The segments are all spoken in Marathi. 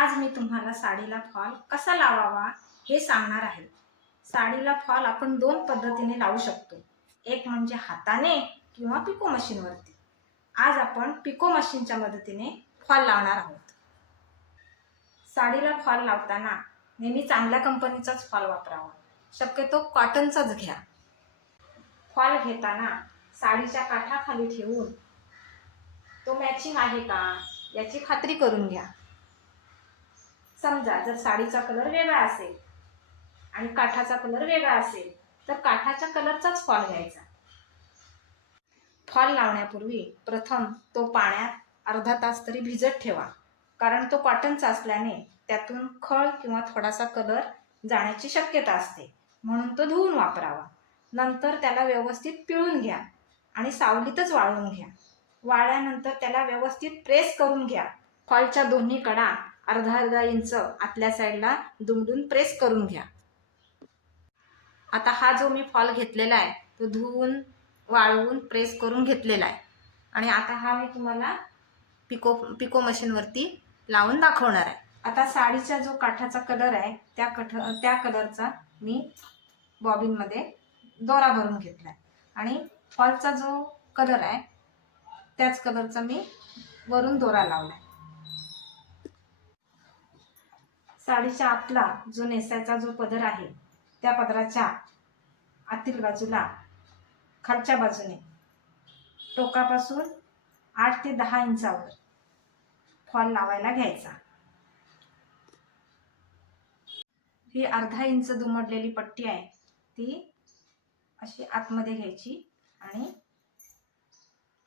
आज मी तुम्हाला साडीला फॉल कसा लावावा हे सांगणार आहे। साडीला फॉल आपण दोन पद्धतीने लावू शकतो, एक म्हणजे हाताने किंवा पिको मशीनवरती। आज आपण पिको मशीनच्या मदतीने फॉल लावणार आहोत। साडीला फॉल लावताना नेहमी चांगल्या कंपनीचाच फॉल वापरावा, शक्यतो कॉटनचाच घ्या। फॉल घेताना साडीच्या काठाखाली ठेवून तो मॅचिंग आहे का याची खात्री करून घ्या। समजा जर साडीचा कलर वेगळा असेल आणि काठाचा कलर वेगळा असेल तर काठाच्या कलरचाच फॉल घ्यायचा। फॉल लावण्यापूर्वी प्रथम तो पाण्यात अर्धा तास तरी भिजत ठेवा, कारण तो कॉटनचा असल्याने त्यातून खळ किंवा थोडासा कलर जाण्याची शक्यता असते, म्हणून तो धुवून वापरावा। नंतर त्याला व्यवस्थित पिळून घ्या आणि सावलीतच वाळवून घ्या। वाळल्यानंतर त्याला व्यवस्थित प्रेस करून घ्या। फॉलच्या दोन्ही कडा अर्धा अर्धा इंच आतल्या साईडला दुमडून प्रेस करून घ्या। आता हा जो मी फॉल घेतलेला आहे तो धुवून वाळवून प्रेस करून घेतलेला आहे आणि आता हा मी तुम्हाला पिको मशीनवरती लावून दाखवणार आहे। आता साडीचा जो काठाचा कलर आहे त्या कलरचा मी बॉबिनमध्ये दोरा भरून घेतला आहे आणि फॉलचा जो कलर आहे त्याच कलरचा मी वरून दोरा लावला आहे। साडीच्या आतला जो नेसायचा जो पदर आहे त्या पदराच्या आतील बाजूला खालच्या बाजूने टोकापासून 8 ते 10 इंचावर फॉल लावायला घ्यायचा। ही अर्धा इंच दुमडलेली पट्टी आहे ती अशी आतमध्ये घ्यायची आणि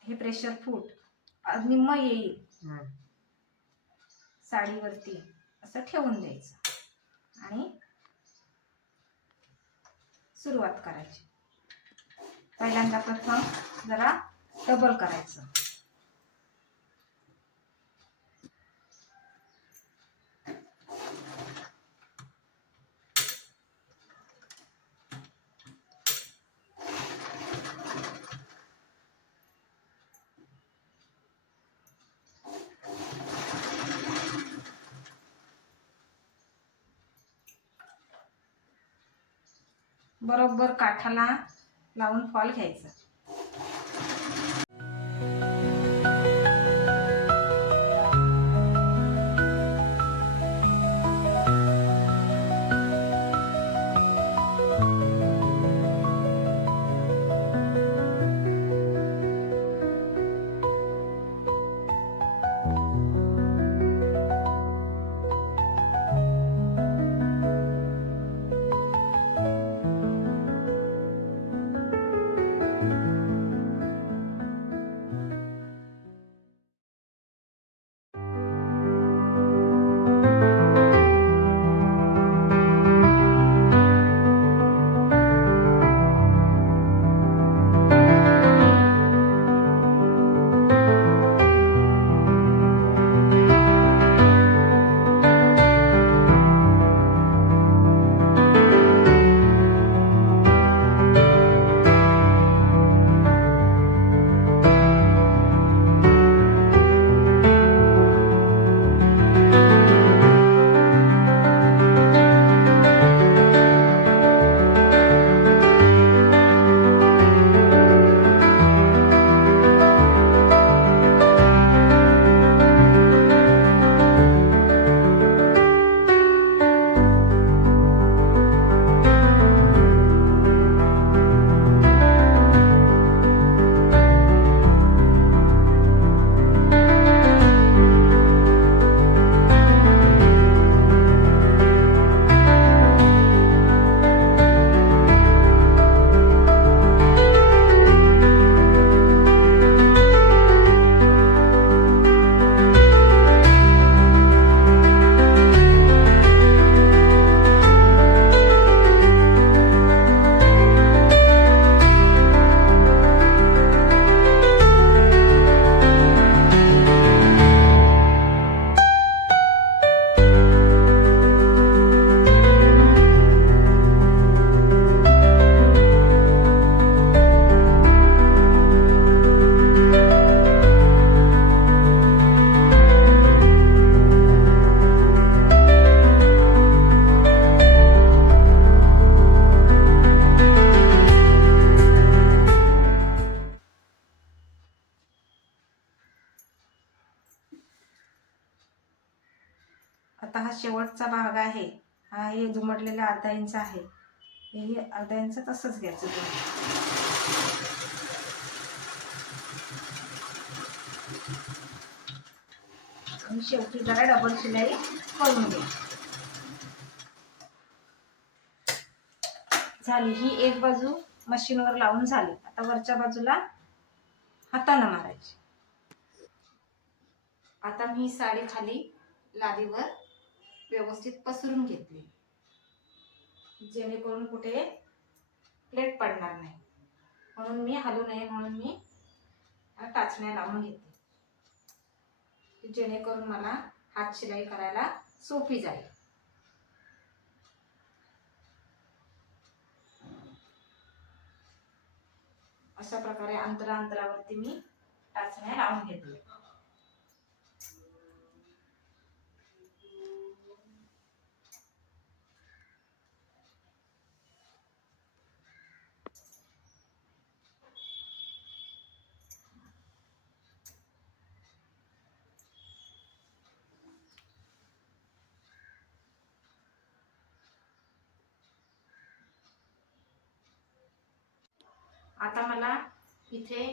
हे प्रेशर फूट निम्म येईल साडीवरती असं ठेवून द्यायचं आणि सुरुवात करायची। पहिल्यांदा प्रथम जरा डबल करायचं। बरोबर काठाला लावून फॉल घ्यायचा। शेवटचा भाग आहे, हा हे दुमडलेला अर्धा इंच आहे, हे अर्धा इंच तसंच घ्यायचं. आणि शेवटी जरा डबल शिलाई करून घ्या. झाली ही एक बाजू मशीनवर लावून झाली. आता वरच्या बाजूला हाताने मारायची. आता मी साडी खाली लादीवर व्यवस्थित पसरून घेतली, जेणेकरून कुठे प्लेट पडणार नाही, म्हणून मी हलू नये म्हणून मी टाचण्या लावून घेतली, जेणेकरून मला हात शिलाई करायला सोपी जाईल. अशा प्रकारे अंतरावरती मी टाचण्या लावून घेतले. आता मला इथे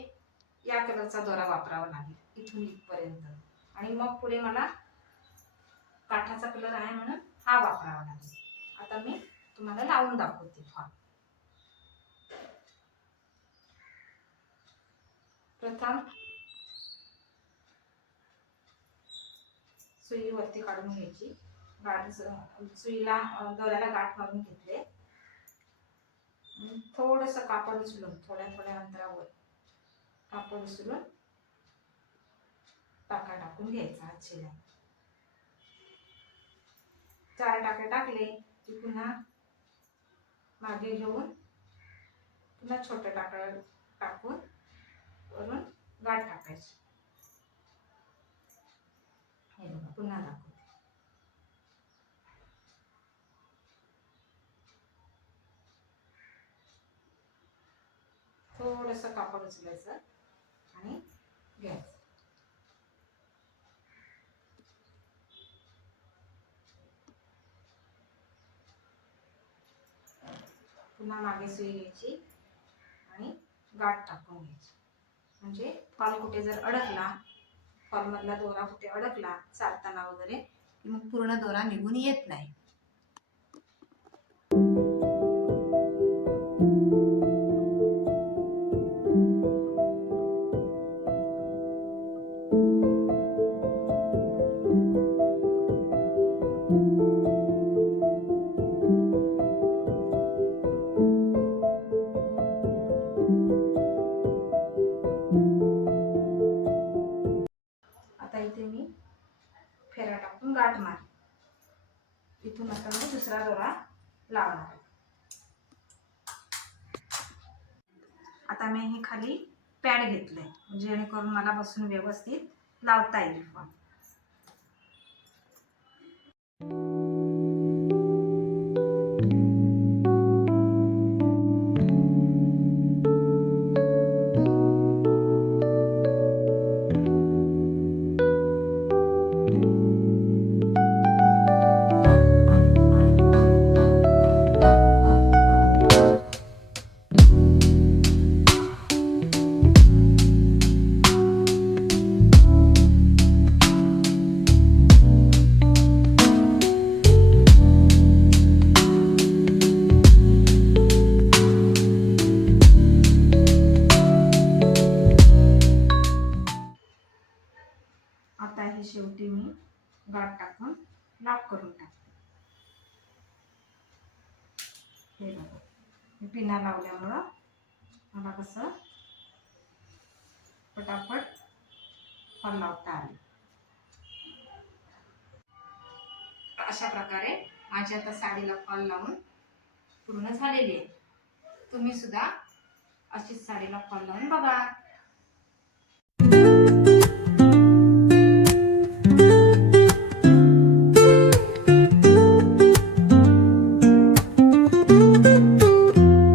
या कलरचा दोरा वापरावा लागेल, इथून इथपर्यंत, आणि मग पुढे मला काठाचा कलर आहे म्हणून हा वापरावा लागेल. आता मी तुम्हाला लावून दाखवते फॉल. प्रथम सुई वरती काढून घ्यायची, सुईला दोऱ्याला गाठ मारून घेतले. थोडस कापड उचलून थोड्या अंतरावर कापड उचलून टाका टाकून घ्यायचा. हात शिलाई 4 टाके टाकले की पुन्हा मागे घेऊन पुन्हा छोटे टाका टाकून वरून गाठ टाकायची. हे बघा, पुन्हा दाखवते. थोडस कापड उचलायचं आणि घ्यायचं. पुन्हा मागे सुई घ्यायची आणि गाठ टाकून घ्यायची, म्हणजे फॉल कुठे जर अडकला, फॉल मधला दोरा कुठे अडकला चालताना वगैरे, की मग पूर्ण दोरा निघून येत नाही. आता इथे मी फेरा टाकून गाठ मार, इथून आता मी दुसरा दोरा लावणार. आता मी हे खाली पॅड घेतलंय, जेणेकरून मला बसून व्यवस्थित लावता येईल. आता हे शेवटी मी गाठ टाकून लॉक करून टाकते. हे बघा, मी पिना लावल्यामुळं मला कसं पटापट फॉल लावता आले. अशा प्रकारे माझी आता साडीला फॉल लावून पूर्ण झालेली आहे. तुम्ही सुद्धा अशीच साडीला फॉल लावून बघा.